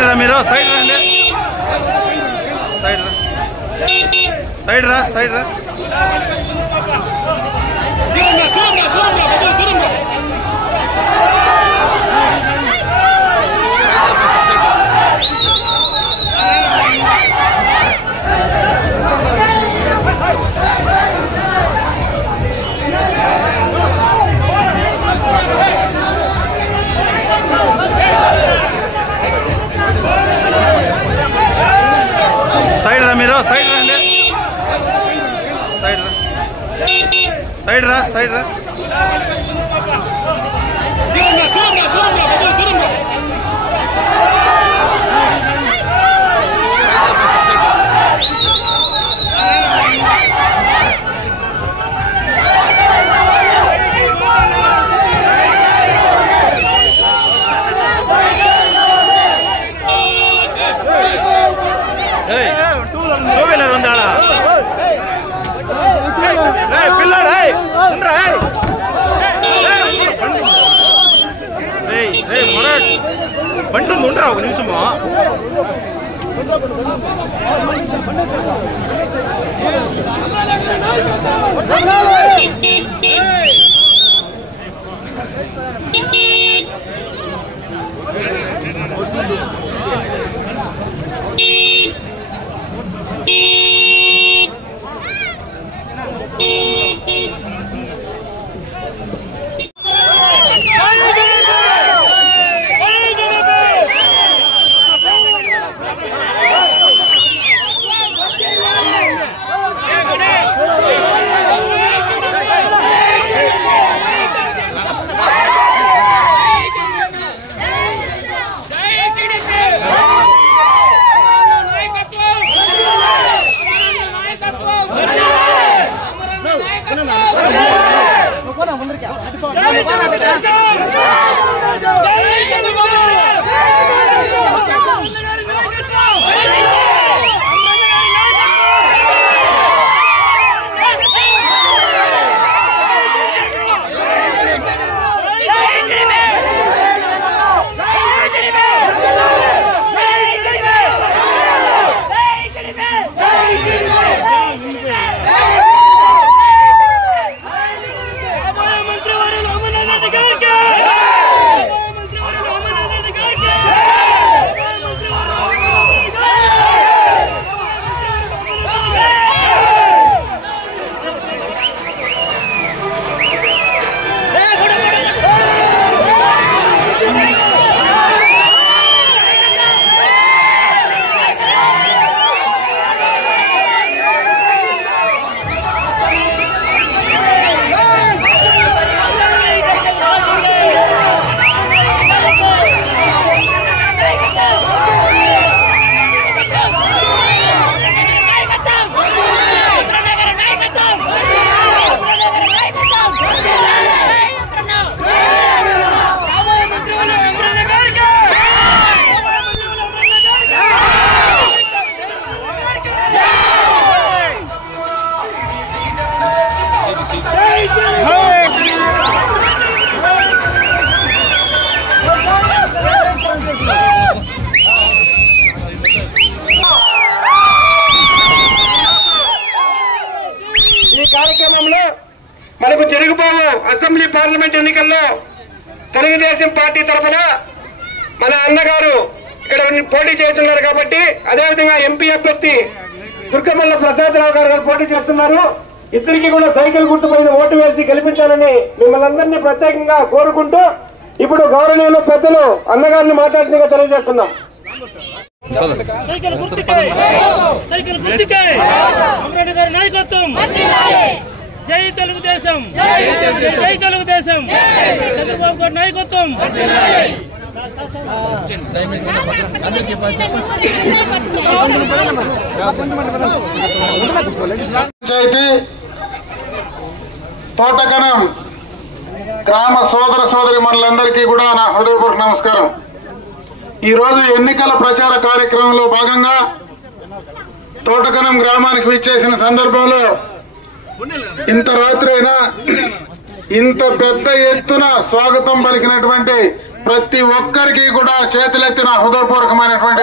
Side రా మీరు side రండి సైడ్ రా సైడ్ రా సైడ్ రా మీరు సైడ్ రండి సైడ్ రా సైడ్ రా బండి ఉండరా ఒక నిమిషము మనకు జరగబోవు అసెంబ్లీ పార్లమెంట్ ఎన్నికల్లో తెలుగుదేశం పార్టీ తరఫున మన అన్నగారు ఇక్కడ పోటీ చేస్తున్నారు కాబట్టి అదేవిధంగా ఎంపీ అభ్యర్థి దుర్గమల్ల ప్రసాదరావు గారు పోటీ చేస్తున్నారు. ఇద్దరికి కూడా సైకిల్ గుర్తుపైన ఓటు వేసి గెలిపించాలని మిమ్మల్ని అందరినీ ప్రత్యేకంగా కోరుకుంటూ ఇప్పుడు గౌరవనీయులు పెద్దలు అన్నగారిని మాట్లాడుతూ తెలియజేస్తున్నాం. జై తెలుగుదేశం, జై తెలుగుదేశం, చంద్రబాబు గారి నాయకత్వం. పంచాయతీ తోటకనం గ్రామ సోదర సోదరి మనులందరికీ కూడా నా హృదయపూర్వక నమస్కారం. ఈ రోజు ఎన్నికల ప్రచార కార్యక్రమంలో భాగంగా తోటకనం గ్రామానికి విచ్చేసిన సందర్భంలో ఇంత రాత్రైనా ఇంత పెద్ద ఎత్తున స్వాగతం పలికినటువంటి ప్రతి ఒక్కరికి కూడా చేతులెత్తిన హృదయపూర్వకమైనటువంటి